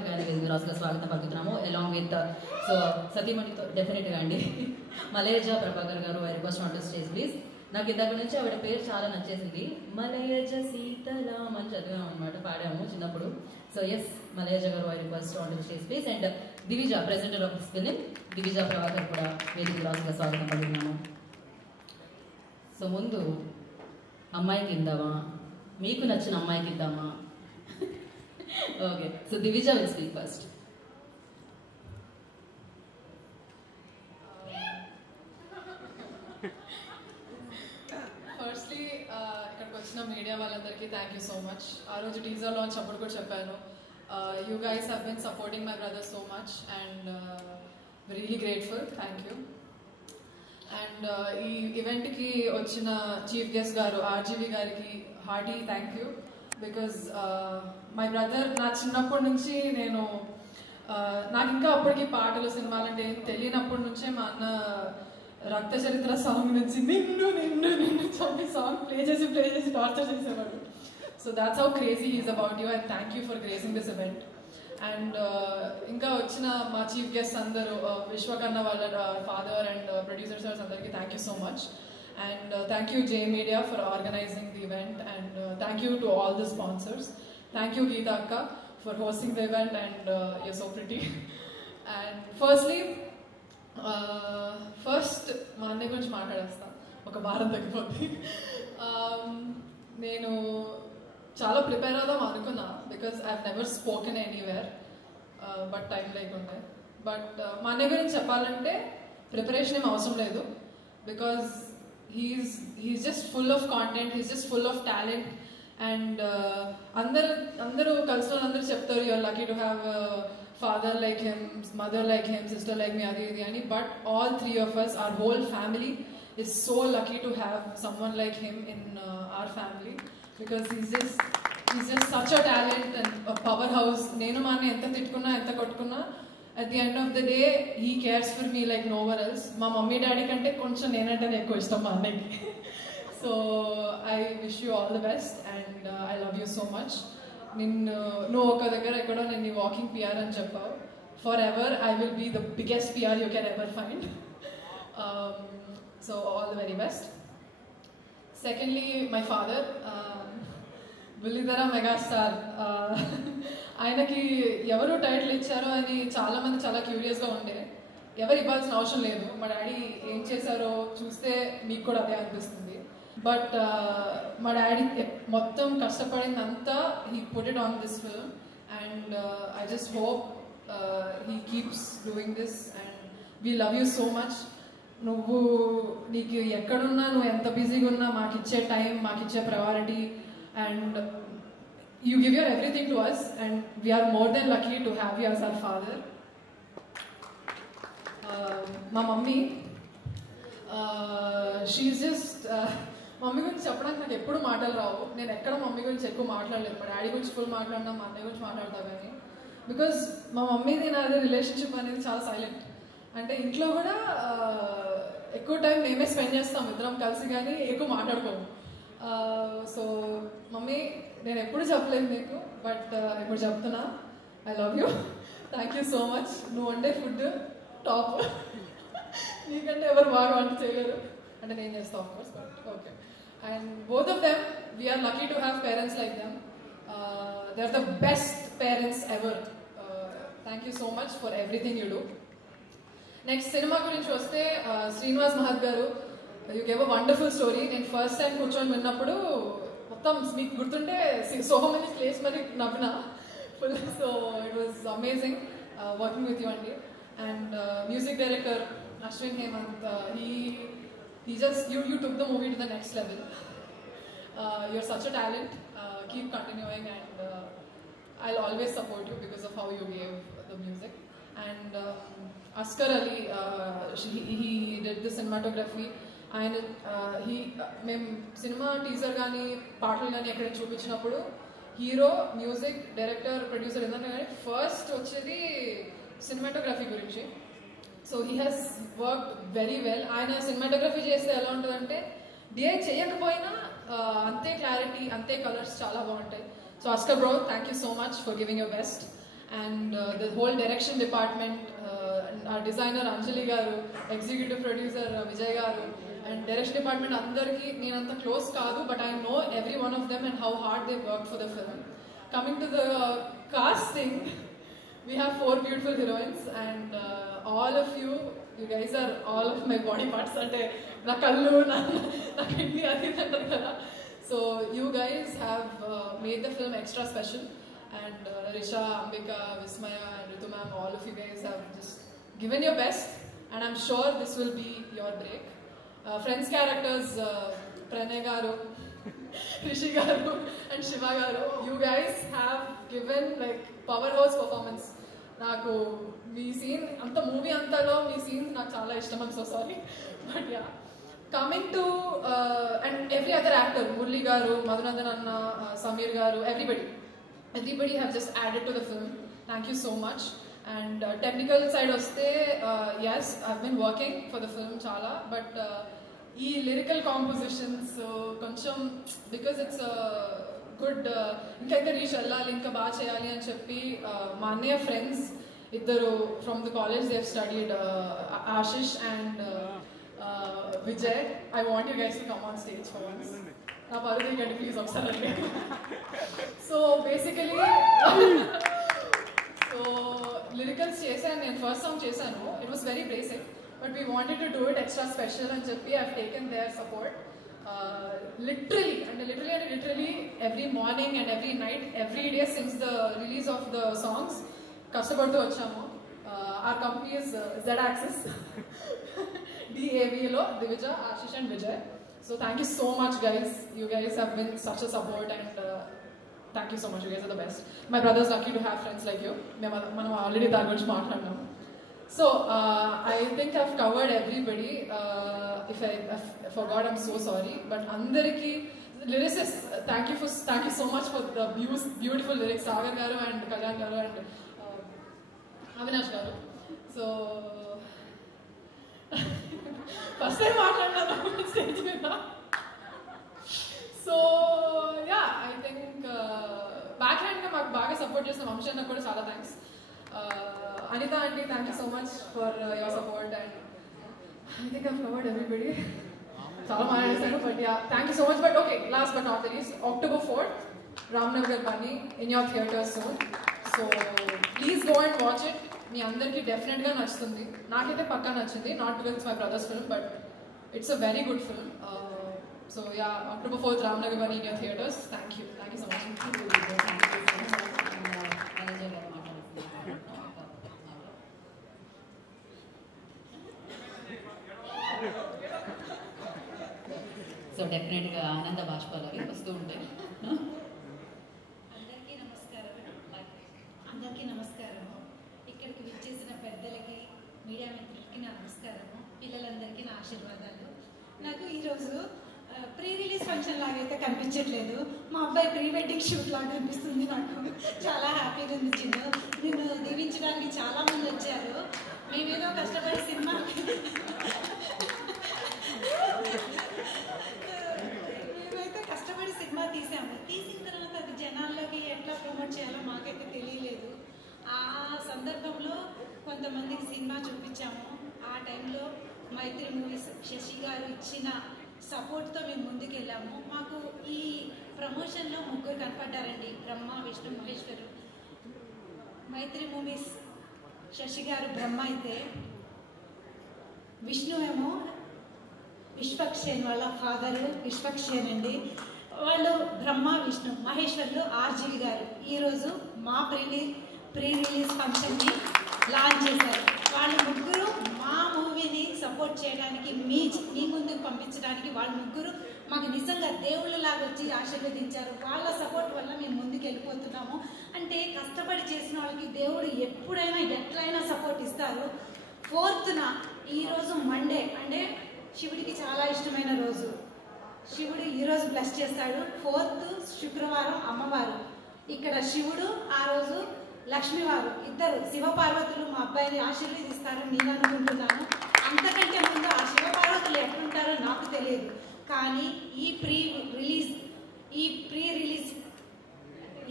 ప్రభాకర్ గారికి రాసుగా స్వాగతం పలుకుతున్నాము along with so సతీమణితో డెఫినెట్గా అండి మలయజ ప్రభాకర్ గారు I request on to stage please. నాకు ఇంతకు నుంచి ఆవిడ పేరు చాలా నచ్చేసింది, మలయజ సీతలాం అని చదివాము అనమాట, పాడాము చిన్నప్పుడు. So yes, Malayaja garu I request on to stage please. And Divija presenter of this film Divija Prabhakar కూడా వేదిక రాసుగా స్వాగతం పలుకుతున్నాము. సో ముందు అమ్మాయికి ఇద్దామా, మీకు నచ్చిన అమ్మాయికి ఇద్దామా? Okay, so Divija will speak first. Firstly ఇక్కడికి వచ్చిన మీడియా వాళ్ళందరికీ థ్యాంక్ యూ సో మచ్. ఆ రోజు టీజర్ లాంచ్ అప్పుడు కూడా చెప్పాను, you guys have been supporting my brother so much and really grateful, thank you. And ఈ ఈవెంట్కి వచ్చిన చీఫ్ గెస్ట్ గారు ఆర్జీవి గారికి hearty thank you. Because my brother నా చిన్నప్పటి నుంచి నాకు ఇంకా అప్పటికి పాటలు సినిమాలు అంటే ఏం తెలియనప్పటి నుంచే మా అన్న రక్త చరిత్ర సాంగ్ నుంచి నిన్ను నిన్ను నిన్ను చంపి సాంగ్ ప్లే చేసి టార్చర్ చేసేవాడు. So that's how crazy is about you and thank you for gracing this event. And ఇంకా వచ్చిన మా చీఫ్ గెస్ట్ అందరూ విశ్వకర్ణ వాళ్ళ ఫాదర్ అండ్ ప్రొడ్యూసర్స్ అందరికీ thank you so much. And thank you J Media for organizing the event, and thank you to all the sponsors. Thank you Geeta Akka for hosting the event, and you're so pretty. And first మా అన్నయ్య గురించి మాట్లాడేస్తా, ఒక వారం తగ్గిపోద్ది. నేను చాలా prepare అవుదాం అనుకున్నా, because I have never spoken anywhere, but time లేకుండే. బట్ మా అన్నయ్య గురించి చెప్పాలంటే ప్రిపరేషన్ ఏం అవసరం లేదు, because he's just full of content, he's just full of talent. And andaru kalsuna andaru cheptaru you're lucky to have a father like him, mother like him, sister like me, adi ani. But all three of us, our whole family is so lucky to have someone like him in our family, because he's just such a talent and a powerhouse. Nenu manne enta tittukunna enta kottukunna, at the end of the day he cares for me like no one else. Ma mummy daddy kante koncham nenantane ekku ishtam ma annaki. So I wish you all the best, and I love you so much. No oka daggara ekkado nenni walking PR ani cheppavu. Forever I will be the biggest PR you can ever find. So all the very best. Secondly, my father, బుల్లితెర megastar. ఆయనకి ఎవరు title ఇచ్చారో అని చాలా మంది చాలా క్యూరియస్గా ఉండే. ఎవరు ఇవ్వాల్సిన అవసరం లేదు, మా డాడీ ఏం చేశారో చూస్తే మీకు కూడా అదే అనిపిస్తుంది. బట్ మా డాడీ మొత్తం కష్టపడిందంతా he put it on this film, and I just hope he keeps doing this, and we love you so much. నీకు ఎక్కడున్నా, నువ్వు ఎంత బిజీగా ఉన్నా, మాకు ఇచ్చే టైం, మాకు ఇచ్చే priority, and you give your everything to us, and we are more than lucky to have you as our father. మా మమ్మీ, she's just మమ్మీ గురించి చెప్పడానికి నాకు ఎప్పుడు మాటలు రావు. నేను ఎక్కడ మమ్మీ గురించి ఎక్కువ మాట్లాడలేదు. మా డాడీ గురించి ఫుల్ మాట్లాడినా, మా అన్నయ్య గురించి మాట్లాడతా కానీ, బికాజ్ మా మమ్మీది నాది రిలేషన్షిప్ అనేది చాలా సైలెంట్. అంటే ఇంట్లో కూడా ఎక్కువ టైం మేమే స్పెండ్ చేస్తాం ఇద్దరం కలిసి, కానీ ఎక్కువ మాట్లాడుకోము. సో మమ్మీ, నేను ఎప్పుడు చెప్పలేదు నీకు, బట్ ఇప్పుడు చెప్తున్నా, I love you, thank you so much. నువ్వు వండే ఫుడ్ టాప్, నీకంటే ఎవరు బాగా వంట చేయలేరు, అంటే నేను చేస్తాను of course, but okay. And both of them, we're lucky to have parents like them. They are the best parents ever. Thank you so much for everything you do. Next cinema గురించి వస్తే, శ్రీనివాస్ మహత్ గారు, you gave a wonderful story. నేను first time కూర్చొని విన్నప్పుడు మొత్తం మీకు గుర్తుంటే so many place మరి నవ్విన full. So it was amazing working with you అండి. And music director Ashwin Hemant, he just you took the movie to the next level. You're such a talent. Keep continuing, and I'll always support you because of how you gave the music. And Askar Ali, he did the cinematography. ఆయన మేము cinema teaser కానీ పాటలు కానీ ఎక్కడ చూపించినప్పుడు hero, music director, producer ఏంటంటే కానీ first వచ్చేది సినిమాటోగ్రఫీ గురించి. So he has work very well. ఆయన సినిమాటోగ్రఫీ చేస్తే ఎలా ఉంటుందంటే డిఐ చేయకపోయినా అంతే క్లారిటీ, అంతే కలర్స్ చాలా బాగుంటాయి. So Askar bro, thank you so much for giving your best. and the whole direction department, and our designer Anjali garu, executive producer Vijay garu, and direction department andarki neenanta close kaadu, but I know every one of them and how hard they worked for the film. Coming to the casting, we have 4 beautiful heroines, and all of you guys are all of my body parts, ante na kallu na kidney adi antaru kada. So you guys have made the film extra special, and Risha, Ambika, Vismaya and Ritu ma'am, all of you guys have just given your best, and I'm sure this will be your break. Friends characters, Pranay garu, Rishi garu and Shiva garu, you guys have given like powerhouse performance. Naku me scene అంత movie అంతలో మీ scene నాకు చాలా ఇష్టం. I'm so sorry, but yeah, coming to and every other actor, Murli garu, Madhunandan anna, Samir garu, everybody have just added to the film. Thank you so much. And technical side vaste, yes, I've been working for the film chala, but ee lyrical compositions koncham, because it's a good inkaithe reach allali, inka baa cheyali ani cheppi ma annaya friends iddaru from the college, they have studied, Ashish and Vijay. I want you guys to come on stage for once. Na parudu gadi please obsarali. So basically so lyricals chesanu, నేను first song చేశాను, it was very basic, but we wanted to do it extra special and చెప్పి I've taken their support. Literally every morning and every night, every day since the release of the songs కష్టపడుతూ వచ్చాము. Our company is Z-Axis DAV లో Divija, Ashish and Vijay. So thank you so much guys, you guys have been such a support, and thank you so much, you guys are the best. My brother is lucky to have friends like you. మనం already దాని గురించి మాట్లాడినాం. So I think I've covered everybody. If I forgot, I'm so sorry, but andariki lyricists, thank you so much for the beautiful lyrics, Sagar garu and Kalyan garu and Avinash garu. So first time maatladana stage meeda. So yeah, I think backhand ga maaku baga support chesina Vamshi anna kuda chaala thanks. Anita aunty, thank you so much for your support, and I think I've covered everybody. Chala maatladesanu, but yeah, thank you so much. But okay, last but not the least, October 4th, Ramnagar Bunny in your theaters soon. So please go and watch it. మీ అందరికీ డెఫినెట్గా నచ్చుతుంది. నాకైతే పక్కా నచ్చింది, not because it's my brothers film, but it's a very good film. So yeah, October 4th, Ramnagar Bunny in your theaters. Thank you so much. So డెఫినెట్గా ఆనంద బాష్పాలు అవి వస్తూ ఉంటాయి. అందరికీ నమస్కారం. ఇక్కడికి విచ్చేసిన పెద్దలకి, మీడియా మిత్రులకి నా నమస్కారము. పిల్లలందరికీ నా ఆశీర్వాదాలు. నాకు ఈరోజు ప్రీ రిలీజ్ ఫంక్షన్ లాగైతే కనిపించట్లేదు, మా అబ్బాయి ప్రీ వెడ్డింగ్ షూట్ లాగా కనిపిస్తుంది. నాకు చాలా హ్యాపీగా ఉంది. చిన్న నిన్ను దీవించడానికి చాలా మంది వచ్చారు. మేమేదో కష్టపడి సినిమా మేమైతే కష్టపడి సినిమా తీసాము. తీసిన తర్వాత అది జనాల్లోకి ఎట్లా ప్రమోట్ చేయాలో మాకైతే తెలియలేదు. ఆ సందర్భంలో కొంతమందికి సినిమా చూపించాము. ఆ టైంలో మైత్రి మూవీస్ శశి గారు ఇచ్చిన సపోర్ట్తో మేము ముందుకు వెళ్ళాము. మాకు ఈ ప్రమోషన్లో 3 కనపడ్డారండి, బ్రహ్మ, విష్ణు, మహేశ్వరు. మైత్రి మూవీస్ శశి గారు బ్రహ్మ అయితే, విష్ణు ఏమో విశ్వక్షేణ్ వాళ్ళ ఫాదరు విశ్వక్షేణ్ అండి. వాళ్ళు బ్రహ్మ, విష్ణు. మహేశ్వర్లు ఆర్జీవి గారు ఈరోజు మా ప్రీ రిలీజ్ ఫంక్షన్ని లాంచ్ చేశారు. వాళ్ళు ముగ్గురు మా మూవీని సపోర్ట్ చేయడానికి, మీ ముందుకు పంపించడానికి వాళ్ళు ముగ్గురు మాకు నిజంగా దేవుళ్ళలాగా వచ్చి ఆశీర్వదించారు. వాళ్ళ సపోర్ట్ వల్ల మేము ముందుకు వెళ్ళిపోతున్నాము. అంటే కష్టపడి చేసిన వాళ్ళకి దేవుడు ఎప్పుడైనా ఎట్లయినా సపోర్ట్ ఇస్తారు. 4th ఈరోజు మండే, అంటే శివుడికి చాలా ఇష్టమైన రోజు. శివుడు ఈరోజు బ్లెస్ చేస్తాడు. 4th శుక్రవారం అమ్మవారు, ఇక్కడ శివుడు, ఆ రోజు లక్ష్మీవారు, ఇద్దరు శివపార్వతులు మా అబ్బాయిని ఆశీర్వదిస్తారని నేను అనుకుంటున్నాను. అంతకంటే ముందు ఆ శివపార్వతులు ఎట్లుంటారో నాకు తెలియదు. కానీ ఈ ప్రీ రిలీజ్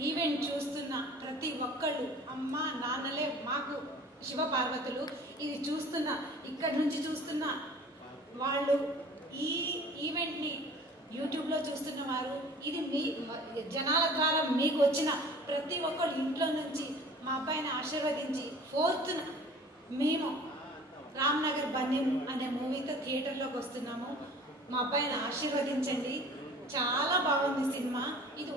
ఈవెంట్ చూస్తున్న ప్రతి ఒక్కళ్ళు అమ్మ నాన్నలే మాకు శివపార్వతులు. ఇది చూస్తున్న ఇక్కడి నుంచి చూస్తున్న వాళ్ళు, ఈ ఈవెంట్ని యూట్యూబ్లో చూస్తున్న వారు, ఇది మీ జనాల ద్వారా మీకు వచ్చిన ప్రతి ఒక్కళ్ళు ఇంట్లో నుంచి మా అబ్బాయిని ఆశీర్వదించి 4th మేము రామ్నగర్ బన్నీ అనే మూవీతో థియేటర్లోకి వస్తున్నాము. మా అబ్బాయిని ఆశీర్వదించండి. చాలా బాగుంది సినిమా. ఇది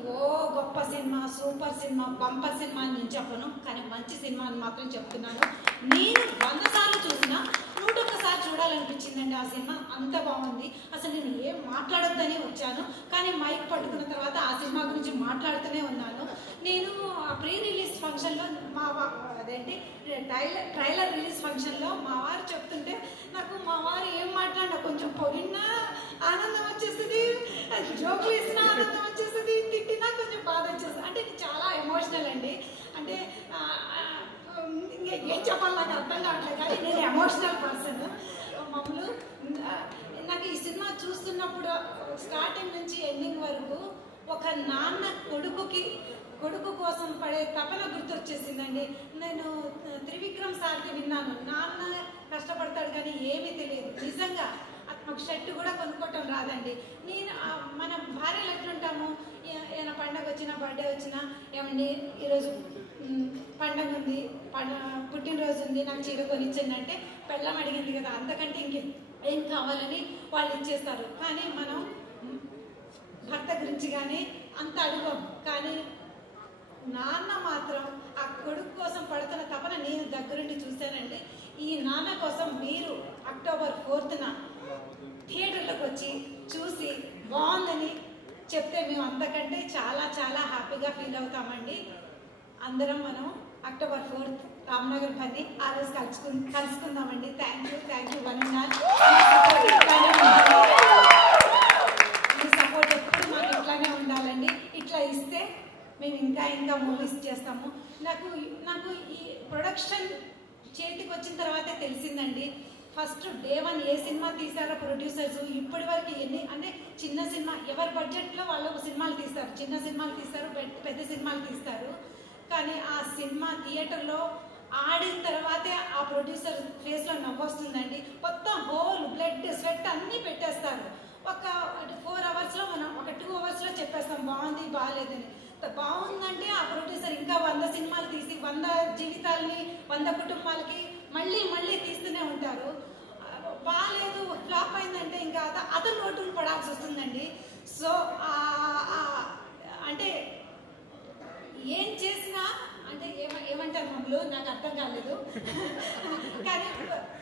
గొప్ప cinema, super cinema, bumper cinema అని నేను చెప్పను, కానీ మంచి సినిమా అని మాత్రం చెప్తున్నాను. నేను 100 సార్లు చూసినా 101 సార్లు చూడాలనిపించిందండి ఆ సినిమా. అంత బాగుంది. అసలు నేను ఏం మాట్లాడొద్దని వచ్చాను, కానీ మైక్ పట్టుకున్న తర్వాత ఆ సినిమా గురించి మాట్లాడుతూనే ఉన్నాను. నేను ప్రీ రిలీజ్ ఫంక్షన్లో అదేంటి ట్రైలర్ రిలీజ్ ఫంక్షన్లో మా వారు చెప్తుంటే నాకు మా వారు ఏం మాట్లాడినా కొంచెం పొగిడినా ఆనందం వచ్చేస్తుంది, జోకులు వేసినా ఆనందం వచ్చేస్తుంది, తిట్టినా కొంచెం బాధ వచ్చేస్తుంది. అంటే ఇది చాలా ఎమోషనల్ అండి. అంటే ఏం చెప్పాలి నాకు అర్థం కావట్లేదు, కానీ నేను ఎమోషనల్ పర్సన్. మామూలు నాకు ఈ సినిమా చూస్తున్నప్పుడు స్టార్టింగ్ నుంచి ఎండింగ్ వరకు ఒక నాన్న కొడుకు కోసం పడే తపన గుర్తొచ్చేసిందండి. నేను త్రివిక్రమ్ సార్కి విన్నాను, నాన్న కష్టపడతాడు కానీ ఏమీ తెలియదు. నిజంగా మాకు షర్ట్ కూడా కొనుక్కోవటం రాదండి. మనం భార్యలు ఎట్లుంటాము, ఏమైనా పండగ వచ్చినా బర్త్డే వచ్చినా, ఏమండి ఈరోజు పండగ ఉంది, పుట్టినరోజు ఉంది, నాకు చీర కొనిచ్చండి అంటే పెళ్ళం అడిగింది కదా, అంతకంటే ఏం కావాలని వాళ్ళు ఇచ్చేస్తారు. కానీ మనం భర్త గురించి కానీ అంత అడగం. కానీ నాన్న మాత్రం ఆ కొడుకు కోసం పడుతున్న తపన నేను దగ్గరుండి చూశానండి. ఈ నాన్న కోసం మీరు అక్టోబర్ 4th థియేటర్లోకి వచ్చి చూసి బాగుందని చెప్తే మేము అంతకంటే చాలా చాలా హ్యాపీగా ఫీల్ అవుతామండి. అందరం మనం అక్టోబర్ 4th రామ్నగర్ బన్నీ ఆ రోజు కలుసుకుందామండి. Thank you Vananath. మీ సపోర్ట్ ఎప్పుడు మాకు ఇట్లానే ఉండాలండి. ఇట్లా ఇస్తే మేము ఇంకా మూవీస్ చేస్తాము. నాకు ఈ ప్రొడక్షన్ చేతికి వచ్చిన తర్వాతే తెలిసిందండి. ఫస్ట్ డే 1 ఏ సినిమా తీశారో ప్రొడ్యూసర్స్ ఇప్పటి వరకు అంటే చిన్న సినిమా ఎవరి బడ్జెట్లో వాళ్ళు సినిమాలు తీస్తారు, చిన్న సినిమాలు తీస్తారు, పెద్ద సినిమాలు తీస్తారు. కానీ ఆ సినిమా థియేటర్లో ఆడిన తర్వాతే ఆ ప్రొడ్యూసర్ ఫేస్లో నవ్వొస్తుందండి. మొత్తం హోల్ బ్లడ్ స్వెట్ అన్నీ పెట్టేస్తారు. ఒక 4 అవర్స్లో మనం ఒక 2 అవర్స్లో చెప్పేస్తాం బాగుంది బాగాలేదని. బాగుందంటే ఆ ప్రొడ్యూసర్ ఇంకా 100 సినిమాలు తీసి 100 జీవితాలని 100 కుటుంబాలకి మళ్ళీ తీస్తూనే ఉంటారు. బాగాలేదు ఫ్లాప్ అయిందంటే ఇంకా అతను నోటులు పడాల్సి వస్తుందండి. సో అంటే ఏం చేసినా అంటే ఏమంటారు మమ్మల్ని నాకు అర్థం కాలేదు.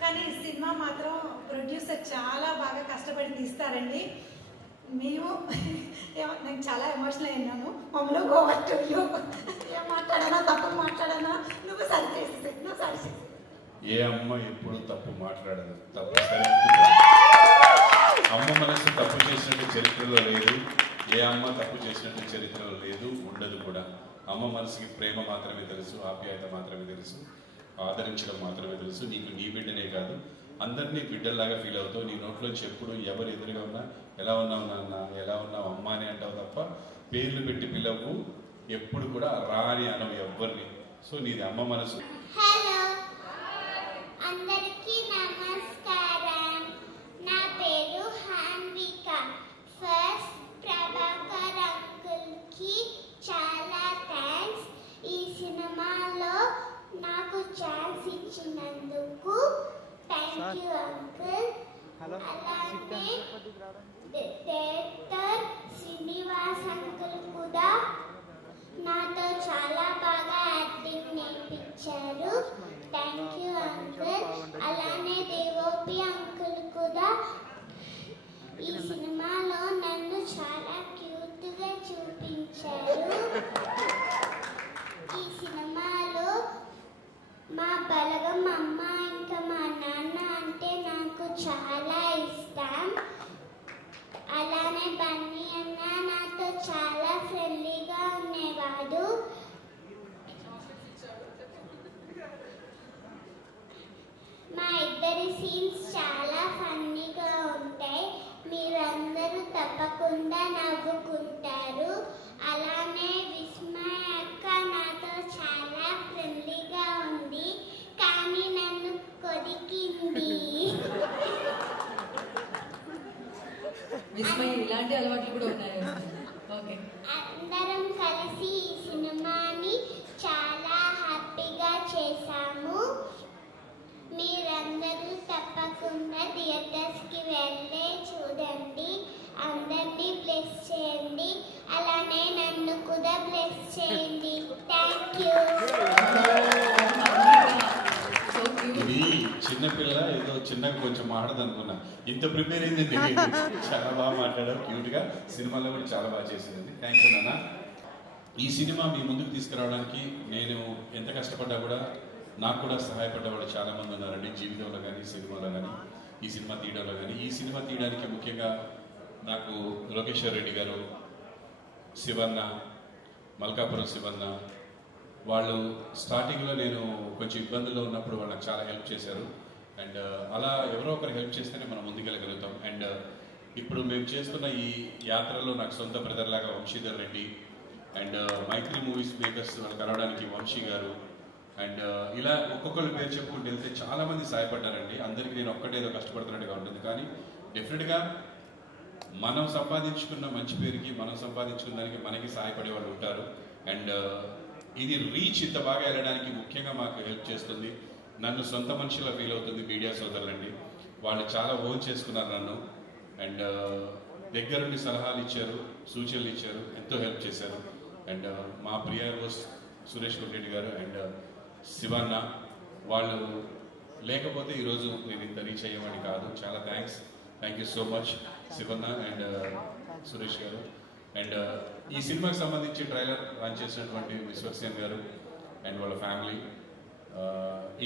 కానీ సినిమా మాత్రం ప్రొడ్యూసర్ చాలా బాగా కష్టపడి తీస్తారండి. నేను చాలా ఎమోషనల్ అయినాను. మమ్మల్ని ఓవర్ టు యూ. ఏం మాట్లాడానా తప్పు మాట్లాడానా నువ్వు సరిచేసి. ఏ అమ్మ ఎప్పుడు తప్పు మాట్లాడదు, తప్పు అమ్మ మనసు తప్పు చేసినట్టు చరిత్రలో లేదు. ఏ అమ్మ తప్పు చేసినట్టు చరిత్రలో లేదు, ఉండదు కూడా. అమ్మ మనసుకి ప్రేమ మాత్రమే తెలుసు, ఆప్యాయత మాత్రమే తెలుసు, ఆదరించడం మాత్రమే తెలుసు. నీకు నీ బిడ్డనే కాదు అందరినీ బిడ్డల్లాగా ఫీల్ అవుతావు. నీ నోట్లోంచి ఎప్పుడు ఎవరు ఎదురుగా ఉన్నా ఎలా ఉన్నావు నాన్న, ఎలా ఉన్నావు అమ్మ అని అంటావు తప్ప పేర్లు పెట్టి పిల్లవు ఎప్పుడు కూడా రా అని అనవు ఎవ్వరిని. సో నీది అమ్మ మనసు. హలో అందరికీ నమస్కారం. నా పేరు హాన్విక. ఫస్ట్ ప్రభాకర్ అంకుల్కి చాలా థ్యాంక్స్. ఈ సినిమాలో నాకు ఛాన్స్ ఇచ్చినందుకు థ్యాంక్ యూ అంకుల్. అలానే డైరెక్టర్ శ్రీనివాస్ అంకుల్ కూడా నాతో చాలా బాగా యాక్టింగ్ నేర్పించారు. Thank you uncle. అలానే దేవోపి అంకుల్ కూడా ఈ సినిమాలో నన్ను చాలా క్యూట్గా చూపించారు. ఈ సినిమాలో మా బలగం అమ్మ ఇంకా మా నాన్న అంటే నాకు చాలా ఇష్టం. అలానే బన్నీ అన్న నాతో చాలా ఫ్రెండ్లీగా ఉండేవాడు. మా ఇద్దరి సీన్స్ చాలా ఫన్నీగా ఉంటాయి. మీరందరూ తప్పకుండా నవ్వుకుంటారు. అలానే విస్మయ ఇలాంటి అలవాట్లు కూడా ఉన్నాయి. ఓకే, అందరం కలిసి ఈ సినిమాని చాలా హ్యాపీగా చేశాము. మీరందరూ తప్పకుండా థియేటర్స్కి వెళ్ళే చూడండి. అందరినీ బ్లెస్ చేయండి, అలానే నన్ను కూడా బ్లెస్ చేయండి. Thank you. ఇది చిన్నపిల్ల ఏదో చిన్నగా కొంచెం మాట్లాడదు అనుకున్నా, ఇంత ప్రిపేర్ అయింది తెలియదు. చాలా బాగా మాట్లాడారు, క్యూట్గా. సినిమాలో కూడా చాలా బాగా చేసింది. థ్యాంక్ యూ నాన్న. ఈ సినిమా మీ ముందుకు తీసుకురావడానికి నేను ఎంత కష్టపడ్డా కూడా నాకు కూడా సహాయపడ్డ వాళ్ళు చాలా మంది ఉన్నారండి, జీవితంలో కానీ సినిమాలో కానీ ఈ సినిమా తీయడంలో కానీ. ఈ సినిమా తీయడానికి ముఖ్యంగా నాకు లోకేశ్వర్ రెడ్డి గారు, శివన్న, మల్కాపురం శివన్న, వాళ్ళు స్టార్టింగ్లో నేను కొంచెం ఇబ్బందుల్లో ఉన్నప్పుడు వాళ్ళు నాకు చాలా హెల్ప్ చేశారు. అండ్ అలా ఎవరో ఒకరు హెల్ప్ చేస్తేనే మనం ముందుకెళ్ళగలుగుతాం. అండ్ ఇప్పుడు మేము చేస్తున్న ఈ యాత్రలో నాకు సొంత బ్రదర్ లాగా Vamshidhar Reddy and Mythri movies makers వాళ్ళు కలవడానికి వంశీ గారు అండ్ ఇలా ఒక్కొక్కరు పేరు చెప్పుకుంటూ వెళ్తే చాలామంది సహాయపడ్డారండి. అందరికీ నేను ఒక్కటేదో కష్టపడుతున్నట్టుగా ఉంటుంది, కానీ డెఫినెట్గా మనం సంపాదించుకున్న మంచి పేరుకి, మనం సంపాదించుకున్న దానికి మనకి సహాయపడే వాళ్ళు ఉంటారు. అండ్ ఇది రీచ్ ఇంత బాగా వెళ్ళడానికి ముఖ్యంగా మాకు హెల్ప్ చేస్తుంది, నన్ను సొంత మనుషులా ఫీల్ అవుతుంది మీడియా సోదరులండి. వాళ్ళు చాలా ఓన్ చేసుకున్నారు నన్ను అండ్ దగ్గరుండి సలహాలు ఇచ్చారు, సూచనలు ఇచ్చారు, ఎంతో హెల్ప్ చేశారు. అండ్ మా ప్రియ హోస్ట్ సురేష్ రెడ్డి గారు అండ్ శివన్న, వాళ్ళు లేకపోతే ఈరోజు నేను ఇంత రీచ్ అయ్యేవాడిని కాదు. చాలా thank you so much Shivanna and Suresh గారు. అండ్ ఈ సినిమాకి సంబంధించి ట్రైలర్ లాంచ్ చేసినటువంటి విశ్వక్సేన్ గారు అండ్ వాళ్ళ ఫ్యామిలీ,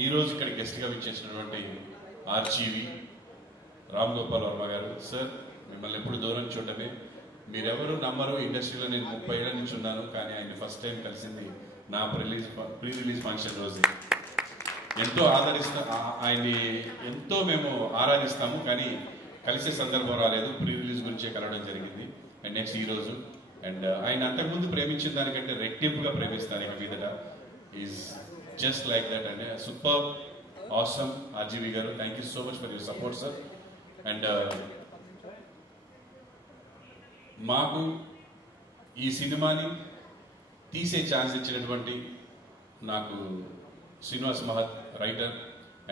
ఈరోజు ఇక్కడ గెస్ట్గా విచ్చేసినటువంటి ఆర్జీవి రామ్ గోపాల్ వర్మ గారు. సార్, మిమ్మల్ని ఎప్పుడు దూరం చూడటమే, మీరెవరు నమ్మరు, ఇండస్ట్రీలో నేను 30 ఏళ్ళ నుంచి ఉన్నాను, కానీ ఆయన ఫస్ట్ టైం కలిసింది నా ప్రీ రిలీజ్ ఫంక్షన్ రోజే. ఎంతో ఆయన్ని ఎంతో మేము ఆరాధిస్తాము, కానీ కలిసే సందర్భం రాలేదు. ప్రీ రిలీజ్ గురించే కలవడం జరిగింది. అండ్ నెక్స్ట్ ఈరోజు అండ్ ఆయన అంతకుముందు ప్రేమించిన దానికంటే రెట్టింపుగా ప్రేమిస్తాను ఇక మీదట. Is just like that and super awesome RGV garu. Thank you so much for your support sir. And మాకు ఈ సినిమాని తీసే ఛాన్స్ ఇచ్చినటువంటి నాకు శ్రీనివాస్ మహత్ రైటర్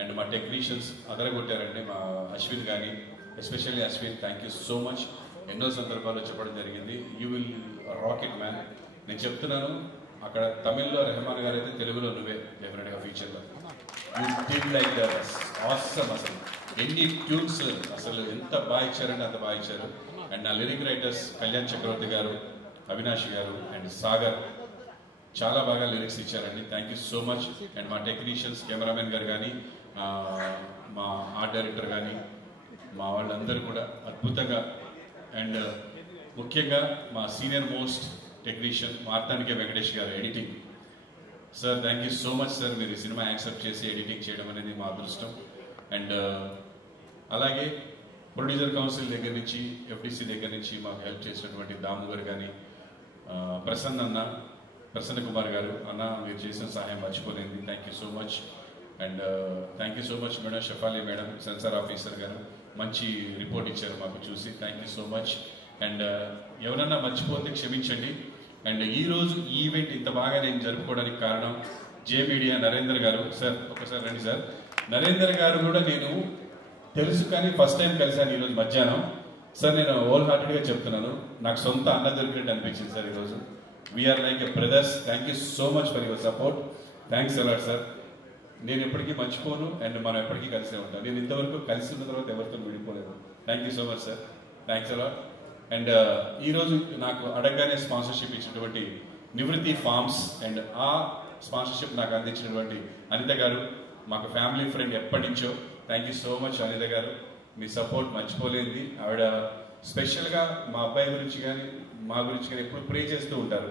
అండ్ మా టెక్నీషియన్స్ అదరగొట్టారండి, మా అశ్విన్ కానీ, especially Ashwin, thank you so much. ఎన్నో సందర్భాల్లో చెప్పడం జరిగింది, యూ విల్ రాకెట్ మ్యాన్. నేను చెప్తున్నాను, అక్కడ తమిళ్లో రెహమాన్ గారు అయితే తెలుగులో నువ్వే డెఫినెట్గా ఫ్యూచర్లో. You did like that awesome. అసలు ఎన్ని ట్యూన్స్ అసలు ఎంత బాగా ఇచ్చారంటే అంత బాగా ఇచ్చారు. అండ్ నా లిరిక్ రైటర్స్ కళ్యాణ్ చక్రవర్తి గారు, అవినాష్ గారు అండ్ సాగర్ చాలా బాగా లిరిక్స్ ఇచ్చారండి. Thank you so much. And మా టెక్నీషియన్స్, కెమెరామెన్ గారు కానీ, మా ఆర్ట్ డైరెక్టర్ కానీ, మా వాళ్ళందరూ కూడా అద్భుతంగా. అండ్ ముఖ్యంగా మా సీనియర్ మోస్ట్ టెక్నీషియన్ మార్తానికే వెంకటేష్ గారు, editing. Sir, thank you so much sir, మీరు ఈ సినిమా యాక్సెప్ట్ చేసి ఎడిటింగ్ చేయడం అనేది మా అదృష్టం. అండ్ అలాగే ప్రొడ్యూసర్ కౌన్సిల్ దగ్గర నుంచి, ఎఫ్డిసి దగ్గర నుంచి మాకు హెల్ప్ చేసినటువంటి దాము గారు కానీ, ప్రసన్న కుమార్ గారు, అన్న మీరు చేసిన సహాయం మర్చిపోలేదు, thank you so much. And thank you so much madam, Shafali madam, censor officer గారు, మంచి రిపోర్ట్ ఇచ్చారు మాకు చూసి, thank you so much. And ఎవరన్నా మర్చిపోతే క్షమించండి. అండ్ ఈరోజు ఈ ఈవెంట్ ఇంత బాగా నేను జరుపుకోవడానికి కారణం జే మీడియా నరేందర్ గారు. సార్ ఒకసారి రండి సార్. నరేందర్ గారు కూడా నేను తెలుసు, కానీ ఫస్ట్ టైం కలిసాను ఈరోజు మధ్యాహ్నం. సార్, నేను హోల్ హార్టెడ్గా చెప్తున్నాను, నాకు సొంత అన్న దొరికినట్టు అనిపించింది సార్ ఈరోజు. We're like a brothers. Thank you so much for your support. Thanks a lot sir. నేను ఎప్పటికీ మర్చిపోను అండ్ మనం ఎప్పటికీ కలిసే ఉంటాం. నేను ఇంతవరకు కలిసి ఉన్న తర్వాత ఎవరితో విడిపోలేదు. Thank you so much sir. Thanks a lot. And ఈరోజు నాకు అడగగానే స్పాన్సర్షిప్ ఇచ్చినటువంటి నివృత్తి ఫార్మ్స్ అండ్ ఆ స్పాన్సర్షిప్ నాకు అందించినటువంటి అనిత గారు, మాకు ఫ్యామిలీ ఫ్రెండ్ ఎప్పటి నుంచో. Thank you so much Anitha గారు, మీ సపోర్ట్ మర్చిపోలేంది. ఆవిడ స్పెషల్గా మా అబ్బాయి గురించి కానీ మా గురించి కానీ ఎప్పుడు ప్రే చేస్తూ ఉంటారు.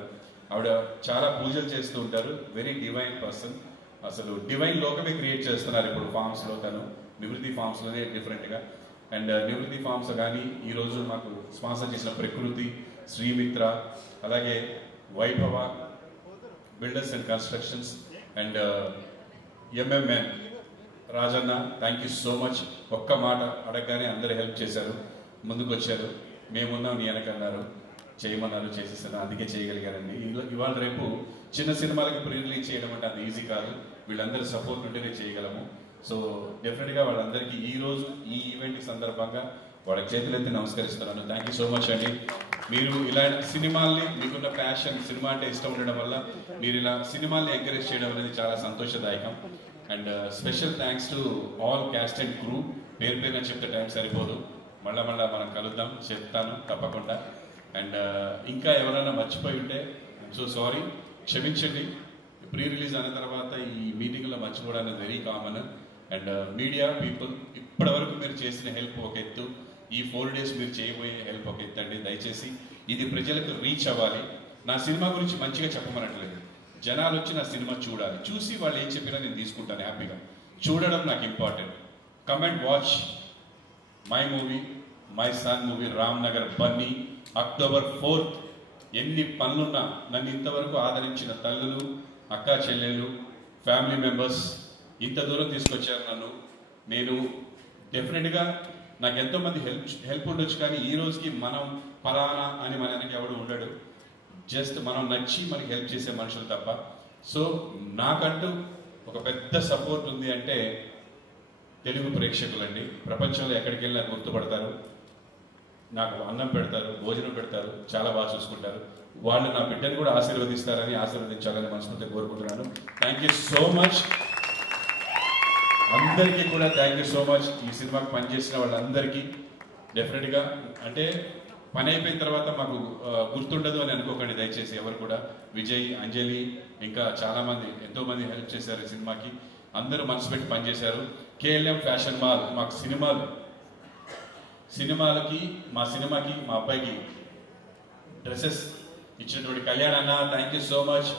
ఆవిడ చాలా పూజలు చేస్తూ ఉంటారు. Very divine person. అసలు డివైన్ లోకమే క్రియేట్ చేస్తున్నారు ఇప్పుడు ఫార్మ్స్లో. తను నివృత్తి ఫార్మ్స్లోనే డిఫరెంట్గా. అండ్ నివృత్తి ఫార్మ్స్ కానీ ఈరోజు మాకు స్పాన్సర్ చేసిన ప్రకృతి, శ్రీమిత్ర, అలాగే Vaibhav builders and constructions and MMN Rajanna, thank you so much. ఒక్క మాట అడగగానే అందరూ హెల్ప్ చేశారు, ముందుకు వచ్చారు. మేమున్నాం నీ వెనకన్నారు, చేయమన్నారు, చేసేసాను, అందుకే చేయగలిగారండి. ఇవాళ రేపు చిన్న సినిమాలకి ప్రీ రిలీజ్ చేయడం అంటే అంత ఈజీ కాదు, వీళ్ళందరూ సపోర్ట్ ఉంటేనే చేయగలము. సో డెఫినెట్గా వాళ్ళందరికీ ఈరోజు ఈ ఈవెంట్ సందర్భంగా వాళ్ళ చేతులెత్తి నమస్కరిస్తున్నాను. థ్యాంక్ యూ సో మచ్ అండి. మీరు ఇలాంటి సినిమాల్ని, మీకున్న ప్యాషన్, సినిమా అంటే ఇష్టం ఉండడం వల్ల మీరు ఇలా సినిమాల్ని ఎంకరేజ్ చేయడం అనేది చాలా సంతోషదాయకం. And special thanks to all cast and crew. పేరు పేరున చెప్తే టైం సరిపోదు, మళ్ళా మనం కలుద్దాం, చెప్తాను తప్పకుండా. అండ్ ఇంకా ఎవరైనా మర్చిపోయి ఉంటే సో సారీ, క్షమించండి. ప్రీ రిలీజ్ అయిన తర్వాత ఈ మీటింగ్లో మర్చిపోవడం అనేది very common. And media people, ఇప్పటివరకు మీరు చేసిన హెల్ప్ ఒక ఎత్తు, ఈ 4 days మీరు చేయబోయే హెల్ప్ ఒక ఎత్తు అండి. దయచేసి ఇది ప్రజలకు రీచ్ అవ్వాలి. నా సినిమా గురించి మంచిగా చెప్పమనట్లేదు, జనాలు వచ్చి నా సినిమా చూడాలి, చూసి వాళ్ళు ఏం చెప్పినా నేను తీసుకుంటాను హ్యాపీగా. చూడడం నాకు important. Come and watch my movie, my son movie, Ramnagar Bunny, October 4th. ఎన్ని పనులున్నా నన్ను ఇంతవరకు ఆదరించిన తల్లులు, అక్కా చెల్లెళ్ళు, ఫ్యామిలీ మెంబర్స్ ఇంత దూరం తీసుకొచ్చారు నన్ను. నేను డెఫినెట్గా నాకు ఎంతోమంది హెల్ప్ ఉండొచ్చు, కానీ ఈ రోజుకి మనం ఫలానా అని మనకి ఎవడు ఉండడు. జస్ట్ మనం నచ్చి మనకి హెల్ప్ చేసే మనుషులు తప్ప. సో నాకంటూ ఒక పెద్ద సపోర్ట్ ఉంది అంటే తెలుగు ప్రేక్షకులండి. ప్రపంచంలో ఎక్కడికి వెళ్ళినా గుర్తుపడతారు, నాకు అన్నం పెడతారు, భోజనం పెడతారు, చాలా బాగా చూసుకుంటారు. వాళ్ళు నా బిడ్డను కూడా ఆశీర్వదిస్తారని, ఆశీర్వదించాలని మనస్ఫూర్తిగా కోరుకుంటున్నాను. థ్యాంక్ యూ సో మచ్ అందరికీ కూడా. Thank you so much. ఈ సినిమాకి పనిచేసిన వాళ్ళందరికీ డెఫినెట్గా, అంటే పని అయిపోయిన తర్వాత మాకు గుర్తుండదు అని అనుకోకండి దయచేసి ఎవరు కూడా. విజయ్, అంజలి, ఇంకా చాలామంది ఎంతోమంది హెల్ప్ చేశారు ఈ సినిమాకి. అందరూ మనసు పెట్టి పనిచేశారు. KLM ఫ్యాషన్ మాల్ మాకు సినిమాలకి మా సినిమాకి మా అబ్బాయికి డ్రెస్సెస్ ఇచ్చినటువంటి కళ్యాణ్ అన్న, thank you so much.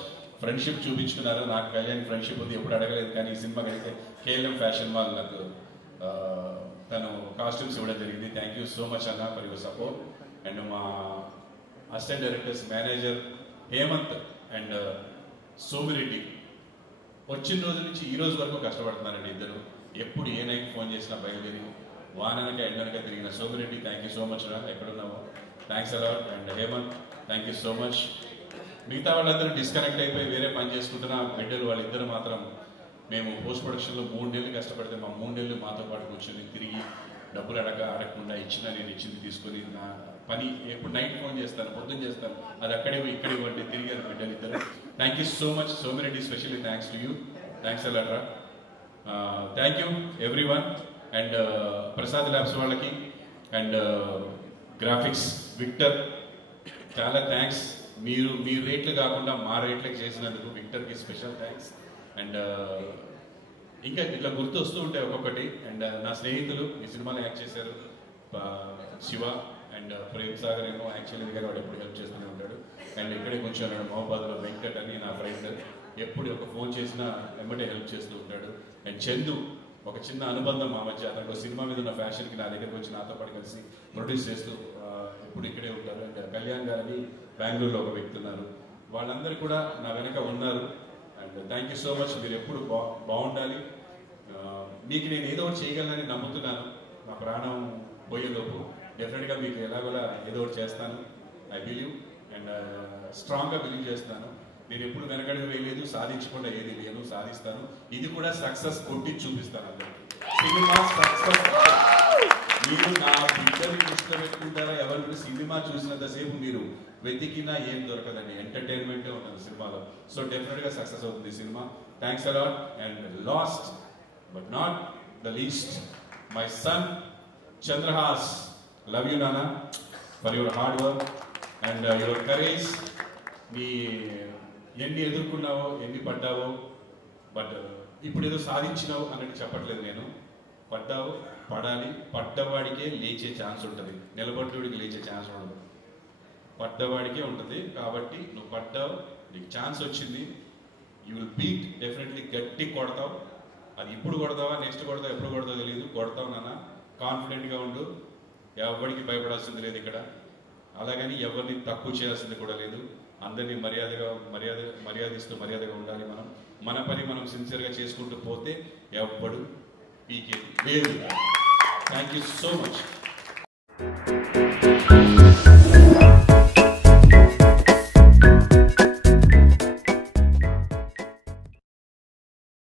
Friendship చూపించుకున్నారు. నాకు కళ్యాణ్ ఫ్రెండ్షిప్ ఉంది, ఎప్పుడు అడగలేదు, కానీ ఈ సినిమాకి అయితే KLM ఫ్యాషన్ మాల్ నాకు తను కాస్ట్యూమ్స్ ఇవ్వడం జరిగింది. థ్యాంక్ యూ సో మచ్ అన్న ఫర్ యువర్ సపోర్ట్. అండ్ మా assistant directors, manager Hemanth and Somireddy వచ్చిన రోజు నుంచి ఈ రోజు వరకు కష్టపడుతున్నారండి ఇద్దరు. ఎప్పుడు ఏ నైట్ ఫోన్ చేసినా బయలుదేరి వాననక ఎండనక తిరిగిన Somireddy, thank you so much రా, ఎక్కడున్నావు, thanks a lot. And Hemanth, thank you so much. మిగతా వాళ్ళందరూ డిస్కనెక్ట్ అయిపోయి వేరే పని చేసుకుంటున్న బిడ్డలు వాళ్ళిద్దరు మాత్రం, మేము పోస్ట్ ప్రొడక్షన్లో 3 నెలలు కష్టపడితే మా 3 నెలలు మాతో పాటు కూర్చొని తిరిగి డబ్బులు అడగకుండా ఇచ్చిన నేను ఇచ్చింది తీసుకొని నా పని ఎప్పుడు నైట్ ఫోన్ చేస్తాను, పొద్దున్న చేస్తాను, అది అక్కడే ఇక్కడ ఇవ్వండి తిరిగారు బిడ్డలు ఇద్దరు. Thank you so much Somireddy, specially thanks to you. Thanks a lot రా. Thank you everyone. And Prasad labs వాళ్ళకి అండ్ గ్రాఫిక్స్ విక్టర్ చాలా థ్యాంక్స్. మీరు మీ రేట్లు కాకుండా మా రేట్లకి చేసినందుకు విక్టర్కి స్పెషల్ థ్యాంక్స్. అండ్ ఇంకా ఇట్లా గుర్తు వస్తూ ఉంటాయి ఒక్కొక్కటి. అండ్ నా స్నేహితులు ఈ సినిమాలో యాక్ట్ చేశారు, శివ అండ్ ప్రేమ్ సాగర్ ఏమో యాక్చువల్గా వాడు ఎప్పుడు హెల్ప్ చేస్తూనే ఉంటాడు. అండ్ ఇక్కడే కొంచెం మహబాద్లో వెంకట్ అని నా ఫ్రెండ్, ఎప్పుడు ఒక ఫోన్ చేసినా వెంబడే హెల్ప్ చేస్తూ ఉంటాడు. అండ్ చందు, ఒక చిన్న అనుబంధం మా మధ్య, అతనికి సినిమా మీద ఉన్న ఫ్యాషన్కి నా దగ్గరకు వచ్చి నాతో పాటు కలిసి ప్రొడ్యూస్ చేస్తూ ఎప్పుడు ఇక్కడే ఉంటారు. అండ్ కళ్యాణ్ గారని బెంగళూరులో ఒక వ్యక్తి ఉన్నారు. వాళ్ళందరూ కూడా నా వెనక ఉన్నారు. And thank you so much. మీరు ఎప్పుడు బాగుండాలి. మీకు నేను ఏదో ఒకటి చేయగలనని నమ్ముతున్నాను. నా ప్రాణం పోయేలోపు డెఫినెట్గా మీకు ఎలాగోలా ఏదో ఒకటి చేస్తాను. ఐ బిలీవ్ అండ్ స్ట్రాంగ్గా బిలీవ్ చేస్తాను. నేను ఎప్పుడు వెనకడుగు వేయలేదు, సాధించకుండా ఏది లేను, సాధిస్తాను. ఇది కూడా సక్సెస్ కొట్టి చూపిస్తాను అందరికీ. Cinema success. మీరు నా బిడ్డని దృష్టిలో పెట్టుకుంటారా? ఎవరు సినిమా చూసినంతసేపు మీరు వెతికినా ఏం దొరకదండి, ఎంటర్టైన్మెంటే ఉంటుంది సినిమాలో. సో డెఫినెట్గా సక్సెస్ అవుతుంది సినిమా. Thanks a lot. And last but not the least, my son Chandrahas. Love you నానా for your hard work and your courage. నీ ఎన్ని ఎదుర్కొన్నావో, ఎన్ని పడ్డావో, బట్ ఇప్పుడు ఏదో సాధించినావు అన్నట్టు చెప్పట్లేదు నేను. పడ్డావు, పడాలి. పడ్డవాడికే లేచే ఛాన్స్ ఉంటుంది, నిలబడ్డవాడికి లేచే ఛాన్స్ ఉండదు. పడ్డవాడికే ఉంటుంది. కాబట్టి నువ్వు పడ్డావు, నీకు ఛాన్స్ వచ్చింది, యూ విల్ బీట్. డెఫినెట్లీ గట్టి కొడతావు. అది ఇప్పుడు కొడతావా, నెక్స్ట్ కొడతావు, ఎప్పుడు కొడతావు తెలియదు, కొడతావు నాన్న. కాన్ఫిడెంట్గా ఉండు. ఎవరికి భయపడాల్సింది లేదు ఇక్కడ. అలాగని ఎవరిని తక్కువ చేయాల్సింది కూడా లేదు. అందరినీ మర్యాదిస్తూ మర్యాదగా ఉండాలి. మన పని మనం సిన్సియర్గా చేసుకుంటూ పోతే ఎవ్వడు పీకే లేదు. Thank you so much.